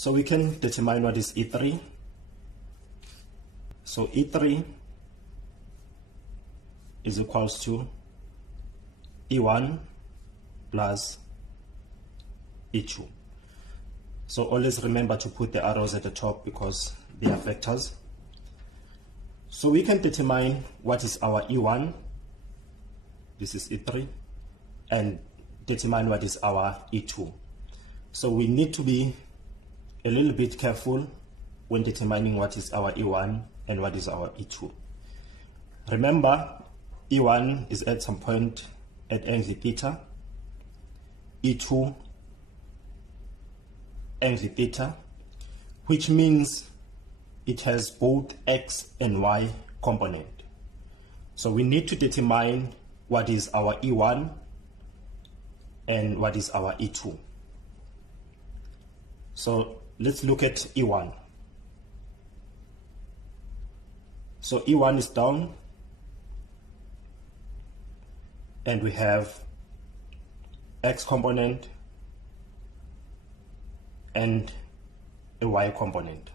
So we can determine what is E3. So E3 is equals to E1 plus E2. So always remember to put the arrows at the top because they are vectors. So we can determine what is our E1, this is E3, and determine what is our E2. So we need to be a little bit careful when determining what is our E1 and what is our E2. Remember, E1 is at some point at angle theta, E2 angle theta, which means it has both x and y component. So we need to determine what is our E1 and what is our E2. So let's look at E1. So E1 is down, and we have x component and a y component.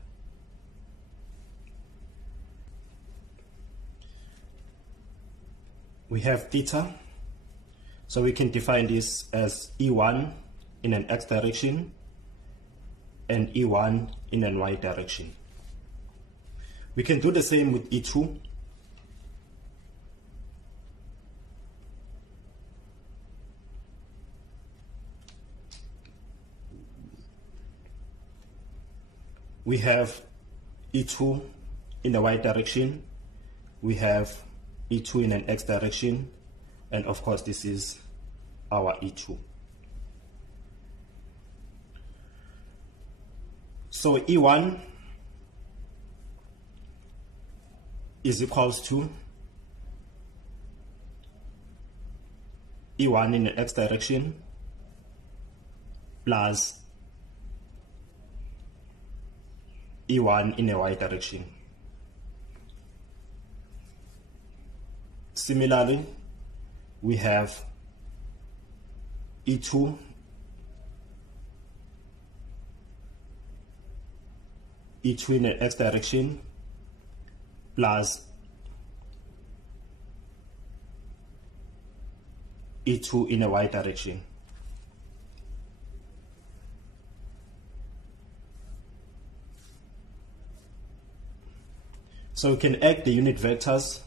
We have theta, so we can define this as E1 in an x direction and E1 in an y direction. We can do the same with E2. We have E2 in the y direction, we have E2 in an x direction, and of course this is our E2. So E1 is equals to E1 in the x direction plus E1 in a y direction. Similarly, we have E2 in the x direction plus E2 in a y direction. So we can add the unit vectors.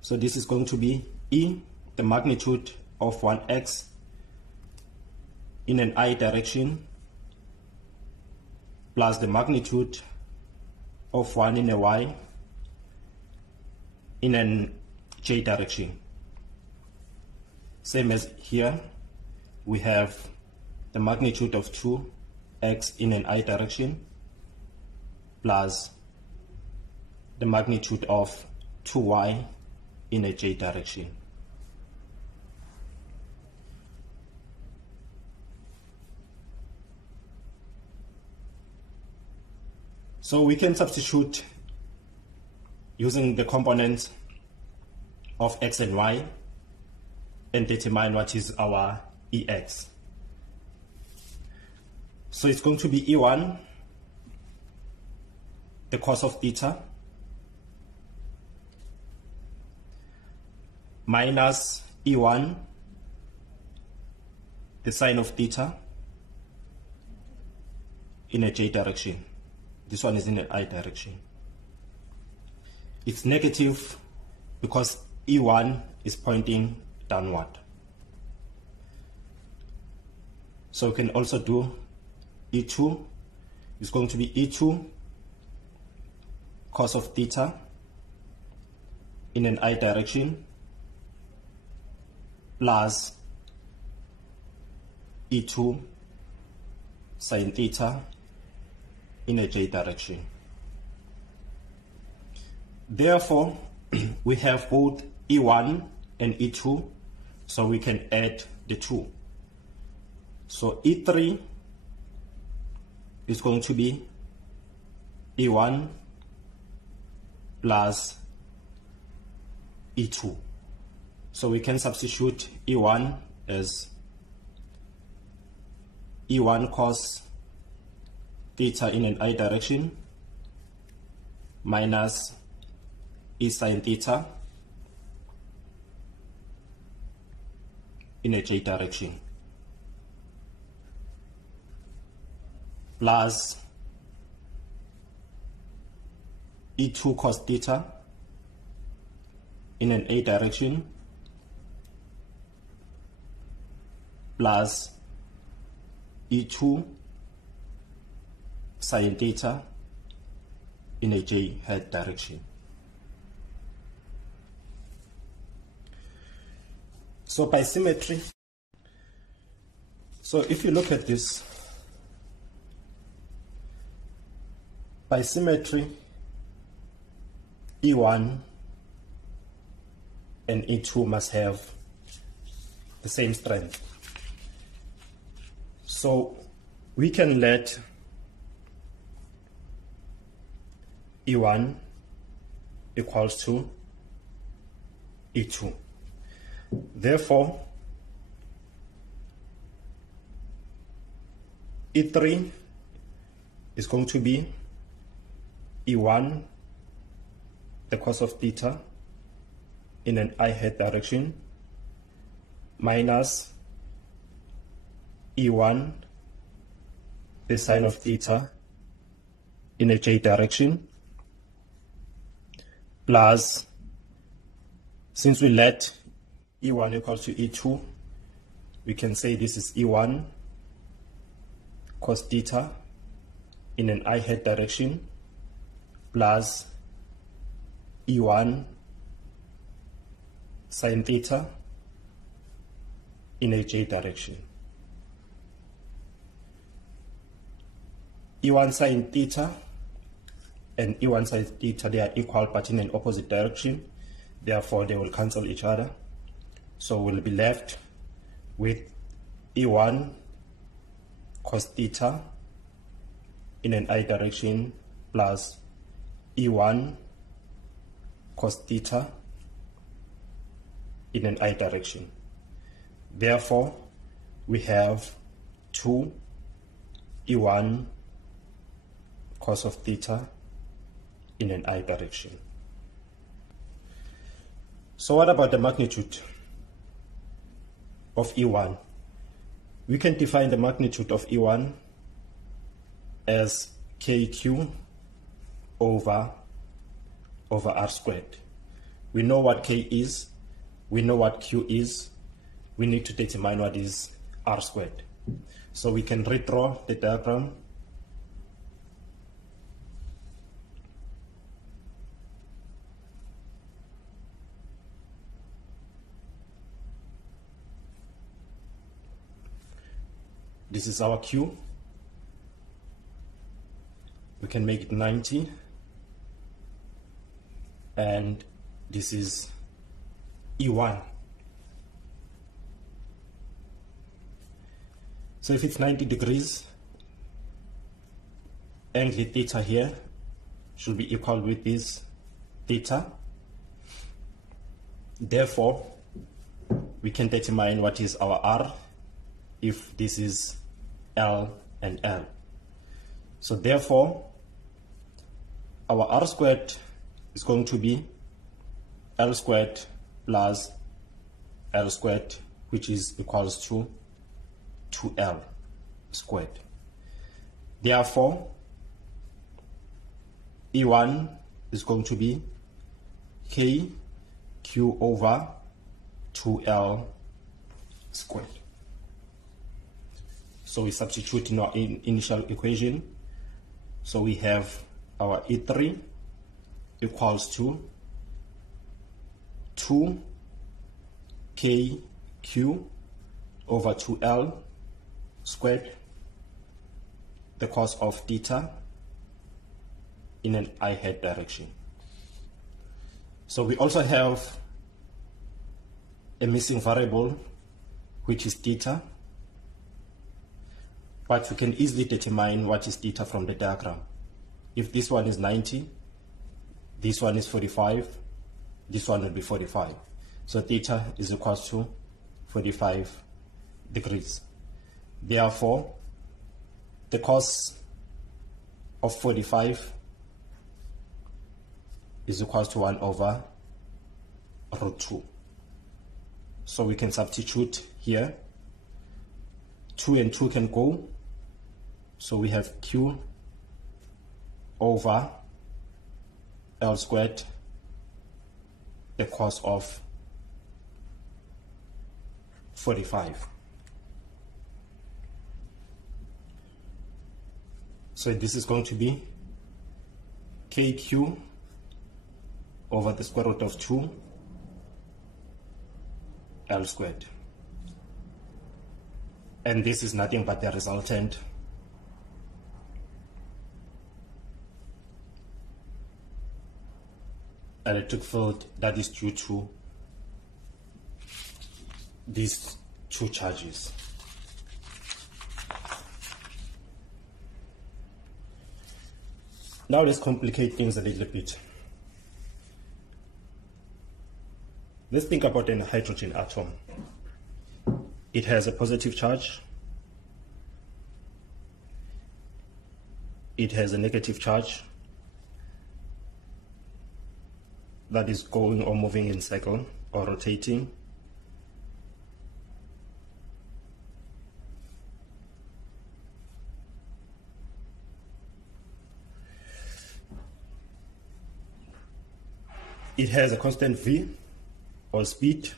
So this is going to be E, the magnitude of 1x in an I direction, plus the magnitude of 1 in a y in an j direction. Same as here, we have the magnitude of 2x in an I direction plus the magnitude of 2y in a j direction. So we can substitute using the components of x and y and determine what is our EX. So it's going to be E1, the cos of theta, minus E1, the sine of theta in a j direction. This one is in an I direction. It's negative because E1 is pointing downward. So we can also do E2. It's going to be E2 cos of theta in an I direction plus E2 sin theta in a j direction. Therefore, we have both E1 and E2, so we can add the two. So E3 is going to be E1 plus E2. So we can substitute E1 as E1 cos theta in an I direction minus E sine theta in a J direction plus E2 cos theta in an A direction plus E2 sin theta in a J head direction. So by symmetry, so if you look at this, by symmetry, E1 and E2 must have the same strength. So we can let E1 equals to E2. Therefore, E3 is going to be E1, the cos of theta in an I head direction, minus E1, the sine of theta in a J direction, plus, since we let E1 equals to E2, we can say this is E1 cos theta in an I head direction plus E1 sin theta in a J direction. E1 sin theta and E1 sin theta, they are equal but in an opposite direction, therefore they will cancel each other. So we'll be left with E1 cos theta in an I direction plus E1 cos theta in an I direction. Therefore, we have 2 E1 cos of theta in an I direction. So what about the magnitude of E1? We can define the magnitude of E1 as KQ over R squared. We know what K is, we know what Q is, we need to determine what is R squared. So we can redraw the diagram. This is our Q. We can make it 90. And this is E1. So if it's 90 degrees, angle theta here should be equal with this theta. Therefore, we can determine what is our R if this is L and L. So therefore, our R squared is going to be L squared plus L squared, which is equals to 2L squared. Therefore, E1 is going to be KQ over 2L squared. So we substitute in our initial equation. So we have our E3 equals to 2KQ over 2L squared, the cos of theta in an I head direction. So we also have a missing variable, which is theta, but we can easily determine what is theta from the diagram. If this one is 90, this one is 45, this one will be 45. So theta is equal to 45 degrees. Therefore, the cos of 45 is equals to 1 over root 2. So we can substitute here. 2 and 2 can go. So we have Q over L squared, the cos of 45. So this is going to be KQ over the square root of 2 L squared. And this is nothing but the resultant electric field that is due to these two charges. Now let's complicate things a little bit. Let's think about a hydrogen atom. It has a positive charge. It has a negative charge that is going or moving in cycle or rotating. It has a constant v or speed.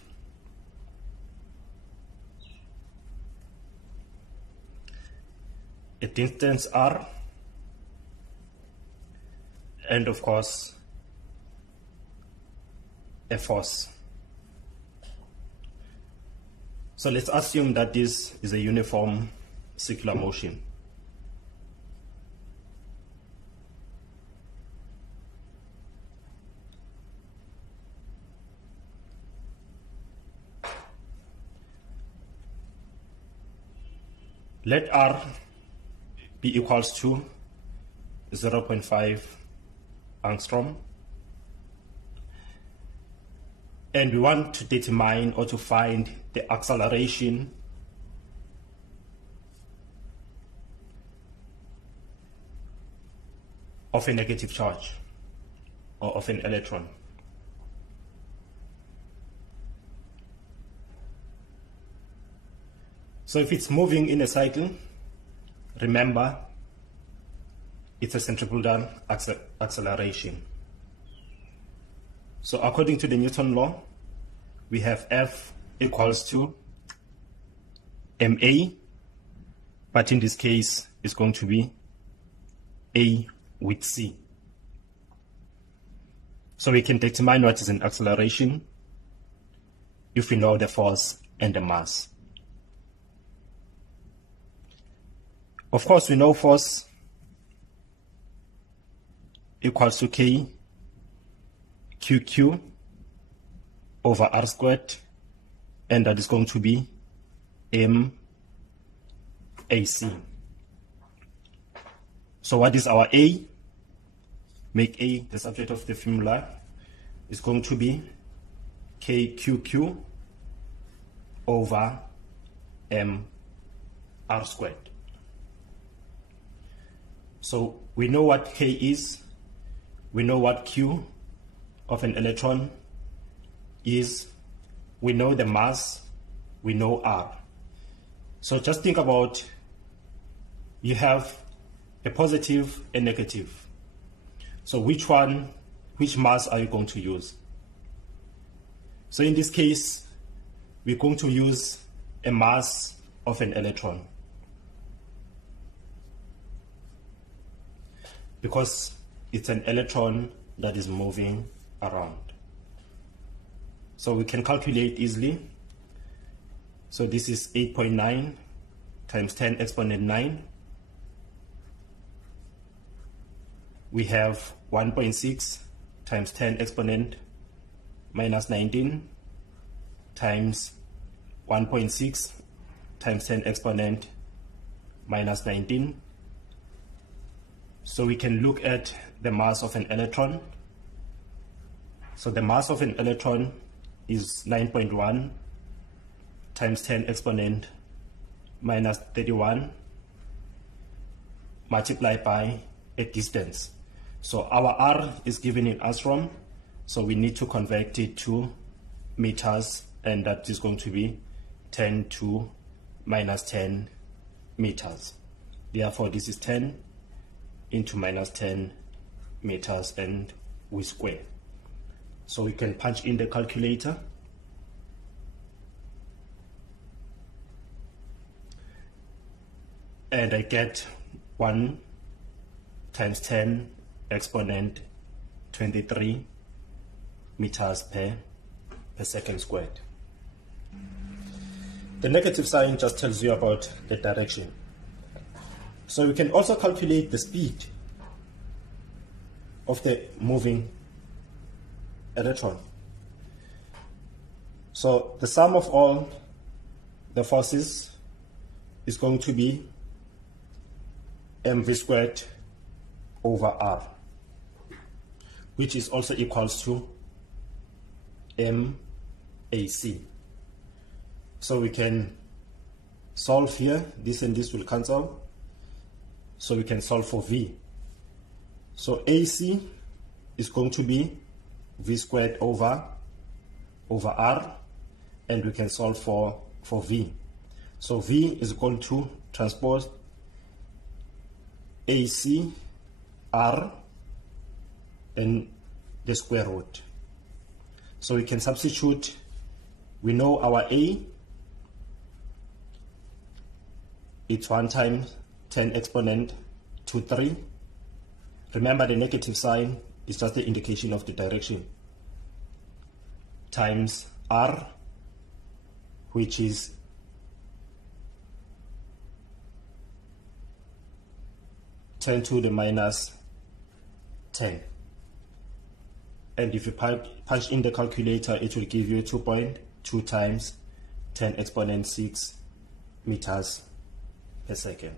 A distance r, and of course a force. So let's assume that this is a uniform circular motion. Let R be equals to 0.5 angstrom. And we want to determine or to find the acceleration of a negative charge or of an electron. So if it's moving in a cycle, remember it's a centripetal acceleration. So according to the Newton law, we have F equals to ma, but in this case it's going to be A with C. So we can determine what is an acceleration if we know the force and the mass. Of course, we know force equals to K QQ over R squared, and that is going to be MAC. So what is our A? Make A the subject of the formula. Is going to be KQQ over R squared. So we know what K is, we know what Q of an electron is, we know the mass, we know R. So just think about, you have a positive and negative. So which mass are you going to use? So in this case, we're going to use a mass of an electron, because it's an electron that is moving around. So we can calculate easily. So this is 8.9 times 10 exponent 9. We have 1.6 times 10 exponent minus 19 times 1.6 times 10 exponent minus 19. So we can look at the mass of an electron. So the mass of an electron is 9.1 times 10 exponent minus 31 multiplied by a distance. So our r is given in ASROM, so we need to convert it to meters, and that is going to be 10 to minus 10 meters. Therefore, this is 10 into minus 10 meters, and we square. So we can punch in the calculator. And I get 1 times 10 exponent 23 meters per second squared. The negative sign just tells you about the direction. So we can also calculate the speed of the moving electron. So the sum of all the forces is going to be mv squared over r, which is also equals to MAC. So we can solve here, this and this will cancel, so we can solve for V. So AC is going to be V squared over R, and we can solve for V. So V is equal to transpose AC R and the square root. So we can substitute. We know our A, it's 1 times 10 exponent to 3. Remember, the negative sign is just the indication of the direction, times R, which is 10 to the minus 10. And if you punch in the calculator, it will give you 2.2 times 10 exponent 6 meters per second.